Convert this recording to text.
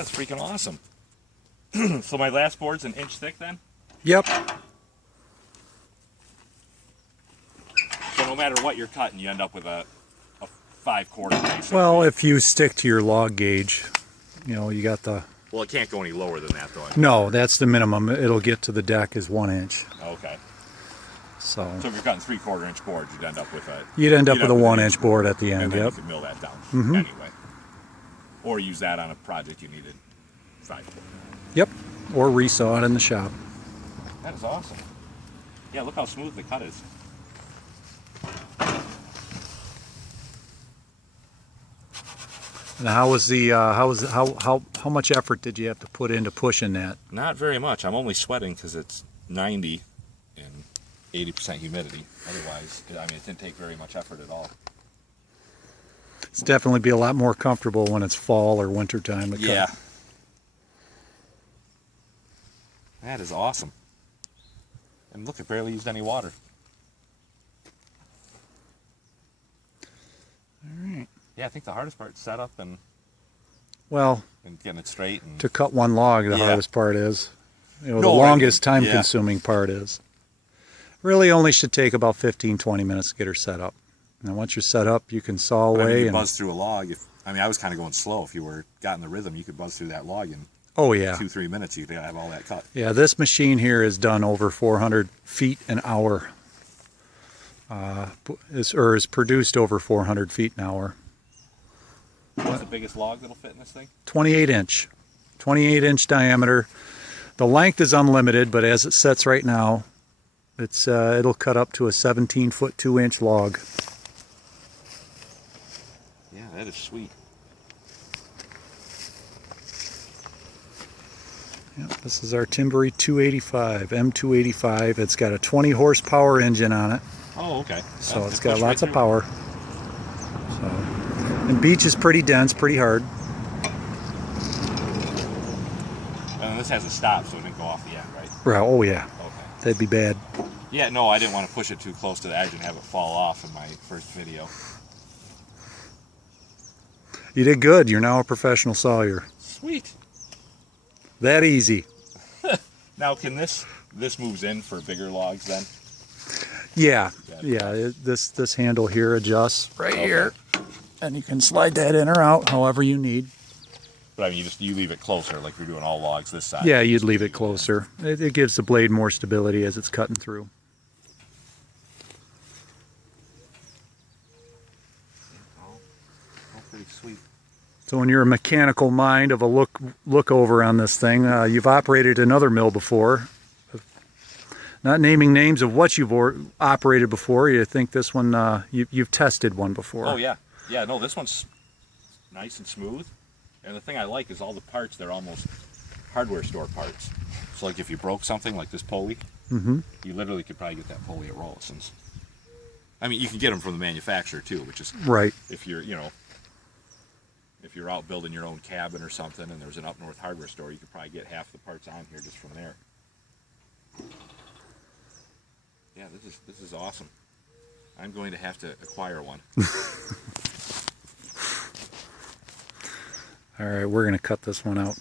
That's freaking awesome. So my last board's an inch thick then? Yep. So no matter what you're cutting, you end up with a 5/4 basically. Well, if you stick to your log gauge, you know, you got the... Well, it can't go any lower than that though. No, that's the minimum. It'll get to the deck is 1 inch. Okay. So if you're cutting 3/4 inch boards, you'd end up with a... You'd end up with a 1 inch board at the end, and then yep. you could mill that down Mm-hmm. anyway. Or use that on a project you needed 5/4. Yep, or resaw it in the shop. That is awesome. Yeah, look how smooth the cut is. And how was the how much effort did you have to put into pushing that? Not very much. I'm only sweating because it's 90 and 80% humidity. Otherwise, I mean, it didn't take very much effort at all. It's definitely be a lot more comfortable when it's fall or winter time to cut. Yeah. That is awesome. And look, it barely used any water. All right. Yeah, I think the hardest part is setup and getting it straight. And to cut one log, the hardest part is. You know, the No, longest time-consuming part is. Really only should take about 15-20 minutes to get her set up. And once you're set up, you can saw away. I mean, you and buzz through a log. I mean, I was kind of going slow. If you got in the rhythm, you could buzz through that log in 2-3 minutes. You could have all that cut. Yeah, this machine here is done over 400 feet an hour. Is produced over 400 feet an hour. What's the biggest log that'll fit in this thing? 28 inch. 28 inch diameter. The length is unlimited, but as it sets right now, it'll cut up to a 17-foot 2-inch log. Yeah, that is sweet. Yep, this is our Timbery 285, M285. It's got a 20 horsepower engine on it. Oh, okay. So it's got lots of power. So, and beech is pretty dense, pretty hard. And this has a stop, so it didn't go off the end, right? Right. Oh yeah. Okay. That'd be bad. Yeah, no, I didn't want to push it too close to the edge and have it fall off in my first video. You did good. You're now a professional sawyer. Sweet. That easy. Now, can this moves in for bigger logs then? Yeah. Yeah. This handle here adjusts right here, and you can slide that in or out however you need. But I mean, you leave it closer, like you're doing all logs this side. Yeah, you'd leave it closer. It gives the blade more stability as it's cutting through. Pretty sweet. So in your mechanical mind of a look over on this thing, you've operated another mill before. Not naming names of what you've operated before, you think this one, you've tested one before. Oh yeah. Yeah, no, this one's nice and smooth. And the thing I like is all the parts, they're almost hardware store parts. So like if you broke something like this pulley, you literally could probably get that pulley at Rollison's. I mean, you can get them from the manufacturer too, which is right. If you're, if you're out building your own cabin or something and there's an up north hardware store, you could probably get half the parts on here just from there. Yeah, this is awesome. I'm going to have to acquire one. All right, we're going to cut this one out.